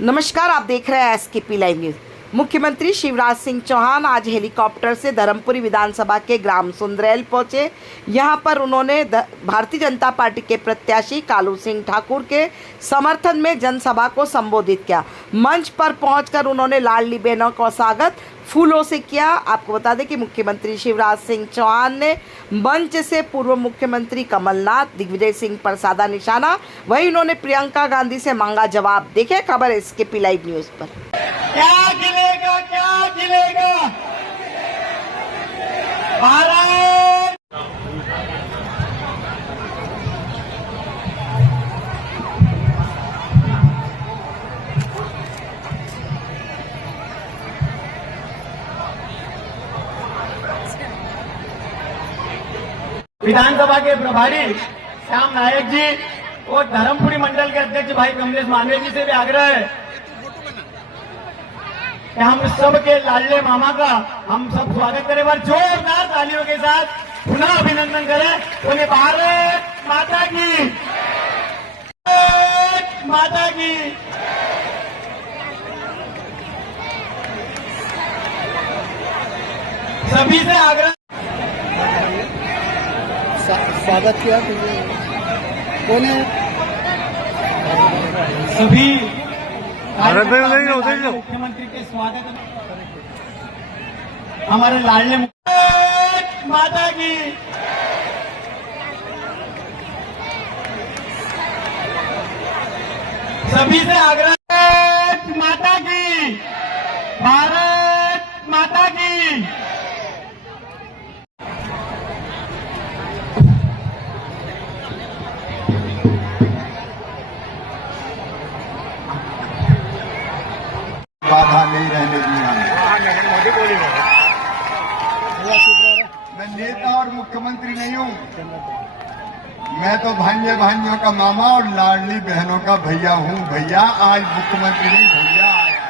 नमस्कार, आप देख रहे हैं एसकेपी लाइव न्यूज। मुख्यमंत्री शिवराज सिंह चौहान आज हेलीकॉप्टर से धर्मपुरी विधानसभा के ग्राम सुंदरैल पहुंचे। यहां पर उन्होंने भारतीय जनता पार्टी के प्रत्याशी कालू सिंह ठाकुर के समर्थन में जनसभा को संबोधित किया। मंच पर पहुंचकर उन्होंने लाडली बहनों का स्वागत फूलों से किया। आपको बता दें कि मुख्यमंत्री शिवराज सिंह चौहान ने मंच से पूर्व मुख्यमंत्री कमलनाथ, दिग्विजय सिंह पर साधा निशाना, वहीं उन्होंने प्रियंका गांधी से मांगा जवाब। देखें खबर एसकेपी लाइव न्यूज पर। क्या खिलेगा, क्या खिलेगा भारत। विधानसभा के प्रभारी श्याम नायक जी और धर्मपुरी मंडल के अध्यक्ष भाई कमलेश मानवे जी से भी आग्रह है कि हम सब के लाडले मामा का हम सब स्वागत करें और जोरदार तालियों के साथ पुनः अभिनंदन करें। उन्हें भारत माता की, भारत माता की। सभी से आग्रह, स्वागत किया कौन है सभी मुख्यमंत्री मुख्यमंत्री के स्वागत हमारे लाडले माता की। सभी से आग्रह, माता की, भारत माता की। बाधा नहीं रहने दिया। मैं नेता और मुख्यमंत्री नहीं हूँ, मैं तो भांजे भांजियों का मामा और लाडली बहनों का भैया हूँ। भैया आज मुख्यमंत्री नहीं, भैया आया।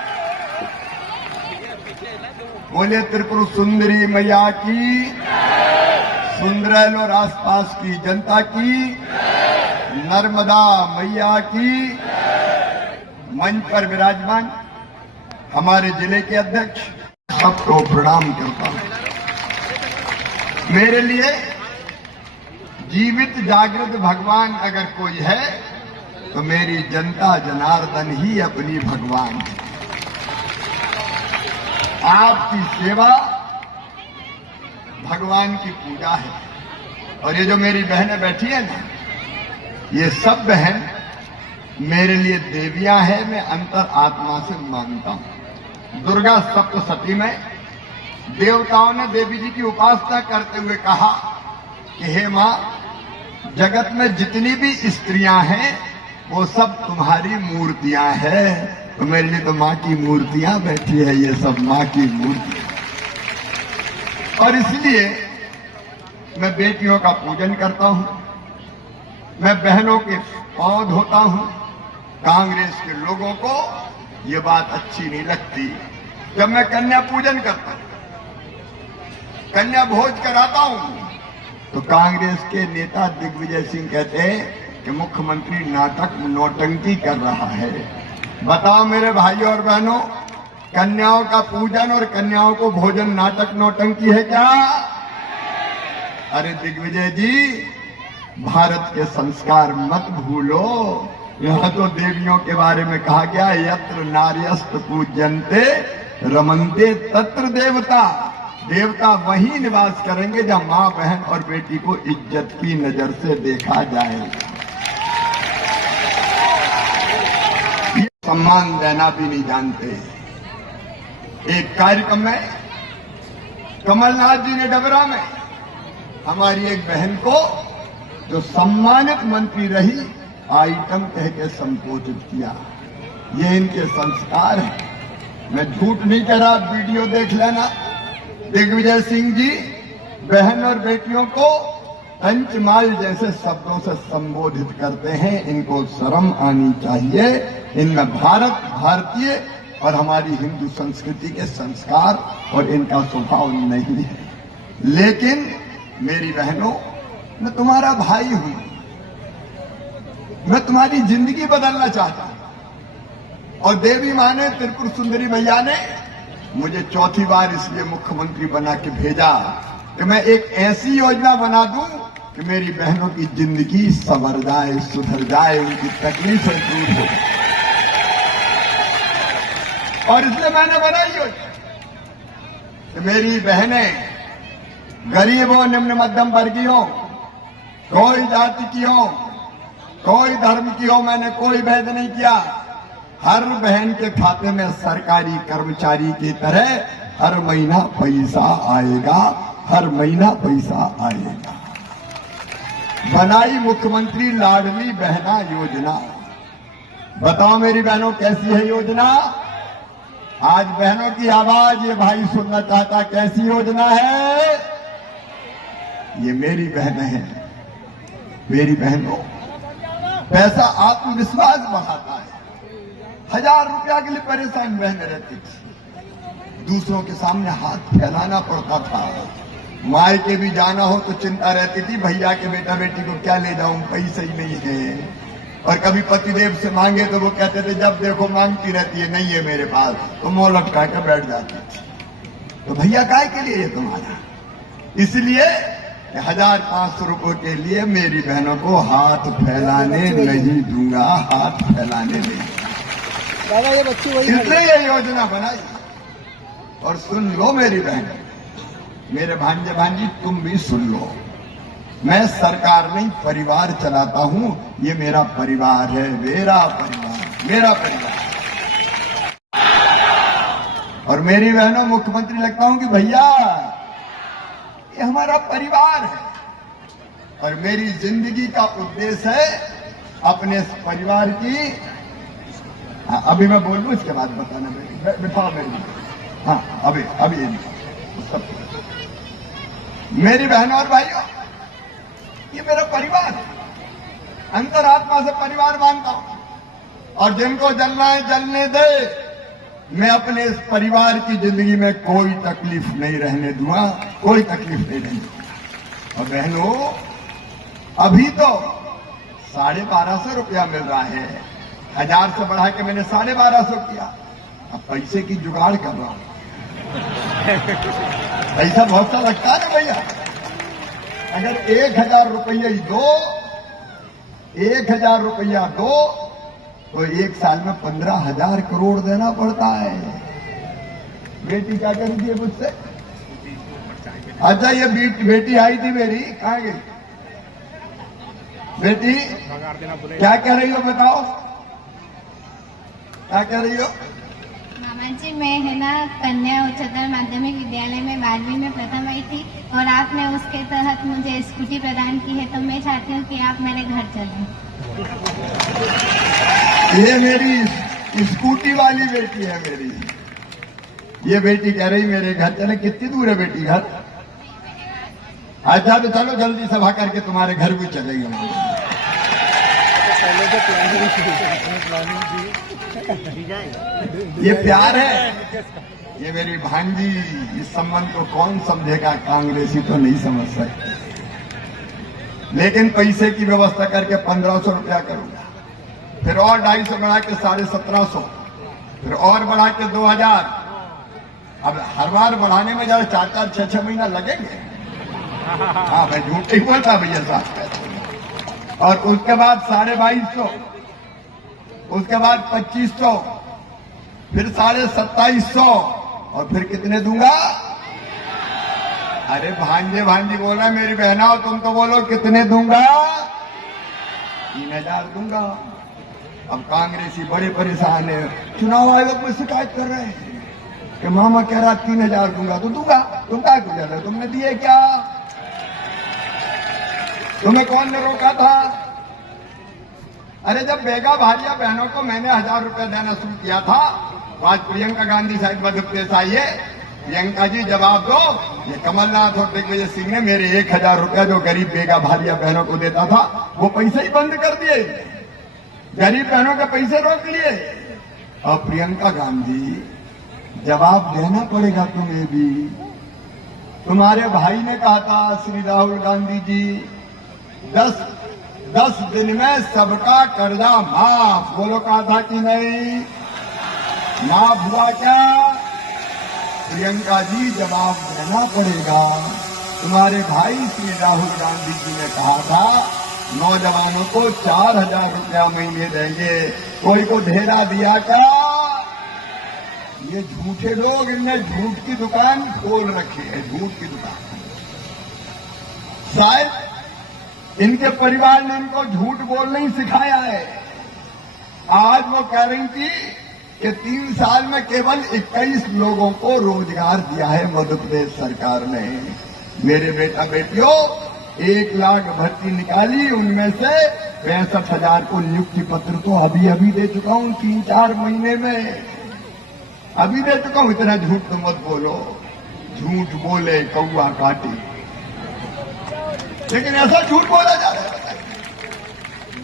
बोले त्रिपुर सुंदरी मैया की, सुंदरैल और आसपास की जनता की, नर्मदा मैया की। मंच पर विराजमान हमारे जिले के अध्यक्ष, सबको प्रणाम करता हूं। मेरे लिए जीवित जागृत भगवान अगर कोई है तो मेरी जनता जनार्दन ही अपनी भगवान है। आपकी सेवा भगवान की पूजा है। और ये जो मेरी बहनें बैठी है ना, ये सब बहन मेरे लिए देवियां हैं। मैं अंतर आत्मा से मानता हूं। दुर्गा सप्तशती में देवताओं ने देवी जी की उपासना करते हुए कहा कि हे मां, जगत में जितनी भी स्त्रियां हैं वो सब तुम्हारी मूर्तियां हैं। तो मेरे लिए तो मां की मूर्तियां बैठी है, ये सब मां की मूर्तियां। और इसलिए मैं बेटियों का पूजन करता हूं, मैं बहनों के पांव धोता हूं। कांग्रेस के लोगों को ये बात अच्छी नहीं लगती। जब मैं कन्या पूजन करता हूं, कन्या भोज कराता हूं, तो कांग्रेस के नेता दिग्विजय सिंह कहते हैं कि मुख्यमंत्री नाटक नौटंकी कर रहा है। बताओ मेरे भाइयों और बहनों, कन्याओं का पूजन और कन्याओं को भोजन नाटक नौटंकी है क्या? अरे दिग्विजय जी, भारत के संस्कार मत भूलो। यहाँ तो देवियों के बारे में कहा गया, यत्र नार्यस्त पूज्यन्ते रमन्ते तत्र देवता। देवता वहीं निवास करेंगे जब माँ, बहन और बेटी को इज्जत की नजर से देखा जाएगा। ये सम्मान देना भी नहीं जानते। एक कार्यक्रम में कमलनाथ जी ने डबरा में हमारी एक बहन को, जो सम्मानित मंत्री रही, आइटम कह के संबोधित किया। ये इनके संस्कार है। मैं झूठ नहीं कह रहा, वीडियो देख लेना। दिग्विजय सिंह जी बहन और बेटियों को पंचमाल जैसे शब्दों से संबोधित करते हैं। इनको शर्म आनी चाहिए। इनमें भारत, भारतीय और हमारी हिंदू संस्कृति के संस्कार और इनका स्वभाव नहीं है। लेकिन मेरी बहनों, मैं तुम्हारा भाई हूं, मैं तुम्हारी जिंदगी बदलना चाहता हूं। और देवी माँ ने, त्रिपुर सुंदरी भैया ने मुझे चौथी बार इसलिए मुख्यमंत्री बना के भेजा कि मैं एक ऐसी योजना बना दूं कि मेरी बहनों की जिंदगी संवर जाए, सुधर जाए, उनकी तकलीफें दूर हो। और इसलिए मैंने बनाई योजना कि मेरी बहनें गरीब हो, निम्न मध्यम वर्गीय हो, कोई जाति की हो, कोई धर्म की हो, मैंने कोई भेद नहीं किया। हर बहन के खाते में सरकारी कर्मचारी की तरह हर महीना पैसा आएगा, हर महीना पैसा आएगा। बनाई मुख्यमंत्री लाडली बहना योजना। बताओ मेरी बहनों कैसी है योजना? आज बहनों की आवाज ये भाई सुनना चाहता, कैसी योजना है? ये मेरी बहन है। मेरी बहनों, पैसा आत्मविश्वास बढ़ाता है। 1000 रुपया के लिए परेशान बहनें रहती थी, दूसरों के सामने हाथ फैलाना पड़ता था। मायके भी जाना हो तो चिंता रहती थी, भैया के बेटा बेटी को क्या ले जाऊं, पैसे ही नहीं है। और कभी पतिदेव से मांगे तो वो कहते थे जब देखो मांगती रहती है, नहीं है मेरे पास, तो मुंह लटका कर बैठ जाती थी। तो भैया काय के लिए ये तुम्हारा? इसलिए 1500 रुपए के लिए मेरी बहनों को हाथ फैलाने नहीं दूंगा, हाथ फैलाने नहीं। दादा ये बच्ची वही इसलिए ये योजना बनाई। और सुन लो मेरी बहन, मेरे भांजे भांजी तुम भी सुन लो, मैं सरकार नहीं परिवार चलाता हूं। ये मेरा परिवार है, मेरा परिवार, मेरा परिवार। और मेरी बहनों, मुख्यमंत्री लगता हूं कि भैया ये हमारा परिवार है। और मेरी जिंदगी का उद्देश्य है अपने इस परिवार की, अभी मैं बोल लूं इसके बाद बताना। बिठाओ मेरी, हाँ अभी सब। मेरी बहनों और भाइयों, ये मेरा परिवार है, अंतरात्मा से परिवार मानता हूं। और जिनको जलना है जलने दे। मैं अपने इस परिवार की जिंदगी में कोई तकलीफ नहीं रहने दूंगा, कोई तकलीफ नहीं रहने दूंगा। और बहनों, अभी तो 1250 रुपया मिल रहा है, 1000 से बढ़ा के मैंने 1250 किया। अब पैसे की जुगाड़ कर रहा हूं। पैसा बहुत सा लगता है ना भैया। अगर 1000 रुपया ही दो, 1000 रुपया दो, तो एक साल में 15,000 करोड़ देना पड़ता है। बेटी क्या करी थी मुझसे? अच्छा, ये बेटी आई थी मेरी, कहाँ गई बेटी? क्या कह रही हो बताओ, क्या कह रही हो? मामा जी, मैं है ना कन्या उच्चतर माध्यमिक विद्यालय में 12वीं में प्रथम आई थी और आपने उसके तहत मुझे स्कूटी प्रदान की है, तो मैं चाहती हूँ कि आप मेरे घर चलें। ये मेरी स्कूटी वाली बेटी है मेरी। ये बेटी कह रही मेरे घर चले। कितनी दूर है बेटी घर? अच्छा तो चलो जल्दी सभा करके तुम्हारे घर भी चलेंगे। ये प्यार है, ये मेरी भांजी। इस संबंध को कौन समझेगा? कांग्रेसी तो नहीं समझ सकते, लेकिन पैसे की व्यवस्था करके 1500 रुपया करूंगा, फिर और 250 बढ़ा के 1750, फिर और बढ़ा के 2000। अब हर बार बढ़ाने में जरा 4-4, 6-6 महीना लगेंगे। हाँ, मैं झूठ नहीं बोलता भैया साहब। और उसके बाद 2250, उसके बाद 2500, फिर 2750, और फिर कितने दूंगा? अरे भांजे भांजी बोला, मेरी बहना हो तुम तो बोलो कितने दूंगा? 3000 दूंगा। अब कांग्रेसी बड़े परेशान है, चुनाव आयोग में शिकायत कर रहे हैं कि मामा कह रहा 3000 दूंगा तो दूंगा। तुम क्या कर रहे? तुमने दिए क्या? तुम्हें कौन ने रोका था? अरे जब बेगा भारिया बहनों को मैंने 1000 रुपया देना शुरू किया था, आज प्रियंका गांधी शायद मध्य प्रदेश आई है। प्रियंका जी जवाब दो, ये कमलनाथ और दिग्विजय सिंह ने मेरे 1000 रुपया जो गरीब बेगा भारिया बहनों को देता था, वो पैसे ही बंद कर दिए, गरीब बहनों के पैसे रोक लिए। और प्रियंका गांधी, जवाब देना पड़ेगा तुम्हें भी। तुम्हारे भाई ने कहा था, श्री राहुल गांधी जी, 10 दिन में सबका कर्जा माफ, बोलो कहा था कि नहीं? लाभ हुआ क्या? प्रियंका जी, जवाब देना पड़ेगा। तुम्हारे भाई श्री राहुल गांधी जी ने कहा था नौजवानों को 4,000 रुपया महीने देंगे। कोई को धेरा दिया क्या? ये झूठे लोग, इनने झूठ की दुकान खोल रखी है, झूठ की दुकान। शायद इनके परिवार ने इनको झूठ बोलना ही सिखाया है। आज वो कह रही थी कि 3 साल में केवल 21 लोगों को रोजगार दिया है मध्य प्रदेश सरकार ने। मेरे बेटा बेटियों, 1 लाख भर्ती निकाली, उनमें से 65,000 को नियुक्ति पत्र तो अभी अभी दे चुका हूं, 3-4 महीने में अभी दे चुका हूं। इतना झूठ तो मत बोलो, झूठ बोले कौआ काटी। लेकिन ऐसा झूठ बोला जा रहा है।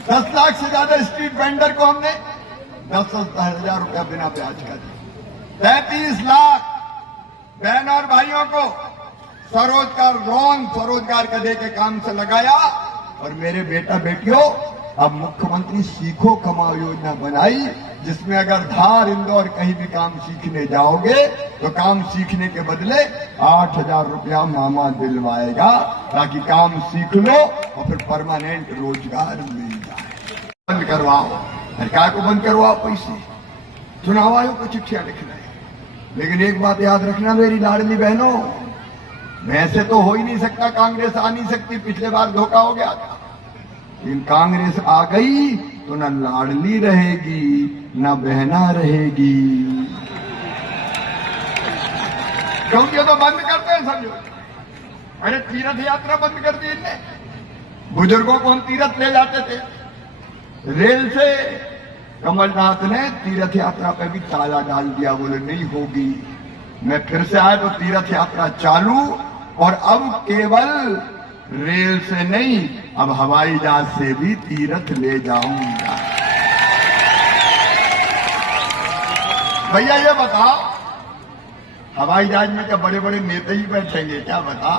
10 लाख से ज्यादा स्ट्रीट वेंडर को हमने 10,000 रुपया बिना ब्याज का दिया। 33 लाख बहन और भाइयों को स्वरोजगार लोन, स्वरोजगार का दे के काम से लगाया। और मेरे बेटा बेटियों, अब मुख्यमंत्री सीखो कमाओ योजना बनाई, जिसमें अगर धार, इंदौर कहीं भी काम सीखने जाओगे तो काम सीखने के बदले 8,000 रुपया मामा दिलवाएगा, ताकि काम सीख लो और फिर परमानेंट रोजगार मिल जाए। बंद करवाओ, सरकार को बंद करवाओ पैसे, चुनाव आयोग को चिट्ठियां लिखना है। लेकिन एक बात याद रखना मेरी लाडली बहनों, वैसे तो हो ही नहीं सकता, कांग्रेस आ नहीं सकती, पिछले बार धोखा हो गया था। लेकिन कांग्रेस आ गई तो न लाडली रहेगी न बहना रहेगी। क्योंकि तो बंद करते हैं समझो। अरे तीर्थ यात्रा बंद कर दी इनने। बुजुर्गों को हम तीर्थ ले जाते थे रेल से, कमलनाथ ने तीर्थ यात्रा पे भी ताला डाल दिया, बोले नहीं होगी। मैं फिर से आया तो तीर्थ यात्रा चालू, और अब केवल रेल से नहीं, अब हवाई जहाज से भी तीर्थ ले जाऊंगा। भैया ये बताओ, हवाई जहाज में क्या बड़े बड़े नेता ही बैठेंगे क्या? बता।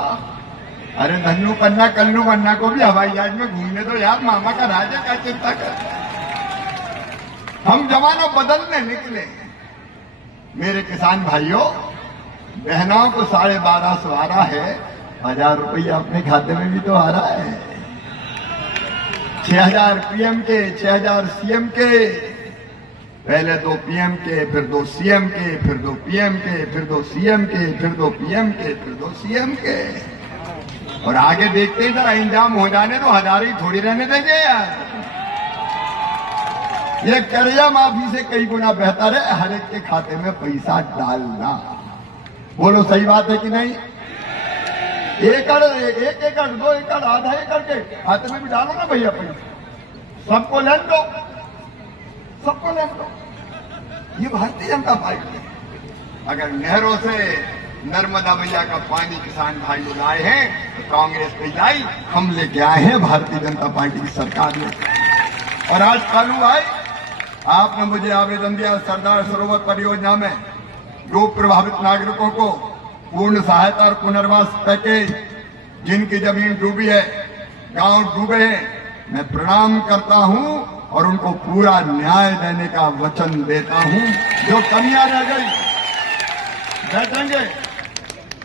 अरे धन्नू पन्ना कल्लू पन्ना को भी हवाई जहाज में घूमने दो यार, मामा का राज है, क्या चिंता कर। हम जमाना बदलने निकले। मेरे किसान भाइयों बहनों को 1250 आ रहा है, 1,000 रुपया अपने खाते में भी तो आ रहा है। 6,000 पीएम के, 6,000 सीएम के, पहले 2 पीएम के, फिर 2 सीएम के, फिर 2 पीएम के, फिर 2 सीएम के, फिर 2 पीएम के, फिर 2 सीएम के। और आगे देखते ही जरा इंजाम हो जाने तो 1,000 ही थोड़ी रहने देंगे यार। ये कर्जा माफी से कई गुना बेहतर है हर एक के खाते में पैसा डालना। बोलो सही बात है कि नहीं? 1 एकड़, 1 एकड़, 2 एकड़, आधा एकड़ के खाते में भी डालो ना भैया पैसा। सबको लेन दो, सबको लेन दो। ये भारतीय जनता पार्टी है। अगर नहरों से नर्मदा मैया का पानी किसान भाई लोग आए हैं तो कांग्रेस पे लाई, हम लेके आए हैं भारतीय जनता पार्टी की सरकार ने। और आज कालू भाई आपने मुझे आवेदन दिया, सरदार सरोवर परियोजना में डूब प्रभावित नागरिकों को पूर्ण सहायता और पुनर्वास पैकेज, जिनकी जमीन डूबी है, गांव डूबे हैं, मैं प्रणाम करता हूं और उनको पूरा न्याय देने का वचन देता हूं। जो कमियां रह गई बैठेंगे,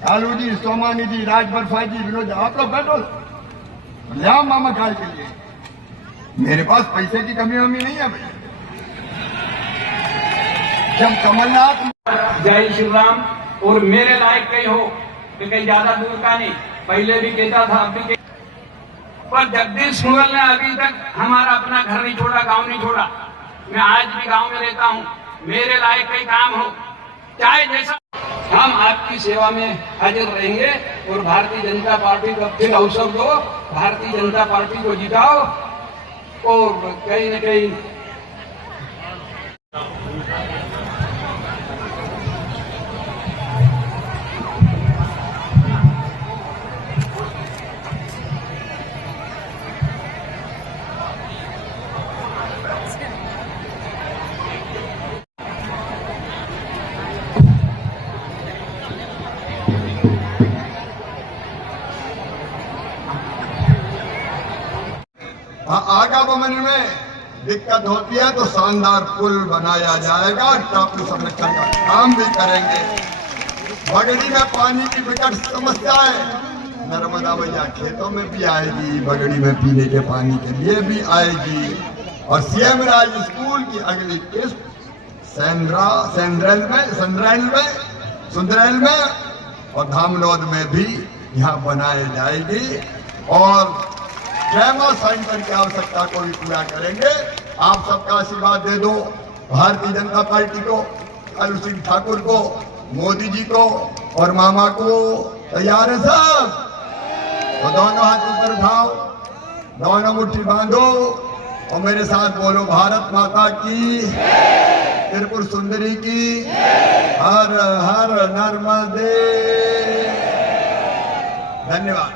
लालू जी, सोमानी जी, राजबर्फा जी, विनोद, आप लोग बैठो, लिया मामा खाए के लिए। मेरे पास पैसे की कमी वमी नहीं है भाई। जब कमलनाथ जय श्री राम। और मेरे लायक कहीं हो कि कहीं ज्यादा दूर का नहीं, पहले भी कहता था अब भी पर जगदीश मुगल ने अभी तक हमारा अपना घर नहीं छोड़ा, गांव नहीं छोड़ा। मैं आज भी गांव में रहता हूं। मेरे लायक कहीं काम हो, चाहे जैसा, हम आपकी सेवा में हाजिर रहेंगे। और भारतीय जनता पार्टी को फिर अवसर दो, भारतीय जनता पार्टी को जिताओ और कहीं न कहीं आगामन में दिक्कत होती है तो शानदार पुल बनाया जाएगा, टापू संरक्षण का काम भी करेंगे। बगड़ी में पानी की विकट समस्या है, नर्मदा मैया खेतों में भी आएगी, बगड़ी में पीने के पानी के लिए भी आएगी। और सीएम राज स्कूल की अगली किस्त सुंदरैल में और धामनोद में भी यहाँ बनाई जाएगी और ट्रेमा सेंटर की आवश्यकता को भी पूरा करेंगे। आप सबका आशीर्वाद दे दो भारतीय जनता पार्टी को, लालू सिंह ठाकुर को, मोदी जी को और मामा को। तैयार है सब? तो दोनों हाथ ऊपर उठाओ, दोनों मुट्ठी बांधो और मेरे साथ बोलो, भारत माता की, त्रिपुर सुंदरी की, हर हर नर्मदे। धन्यवाद।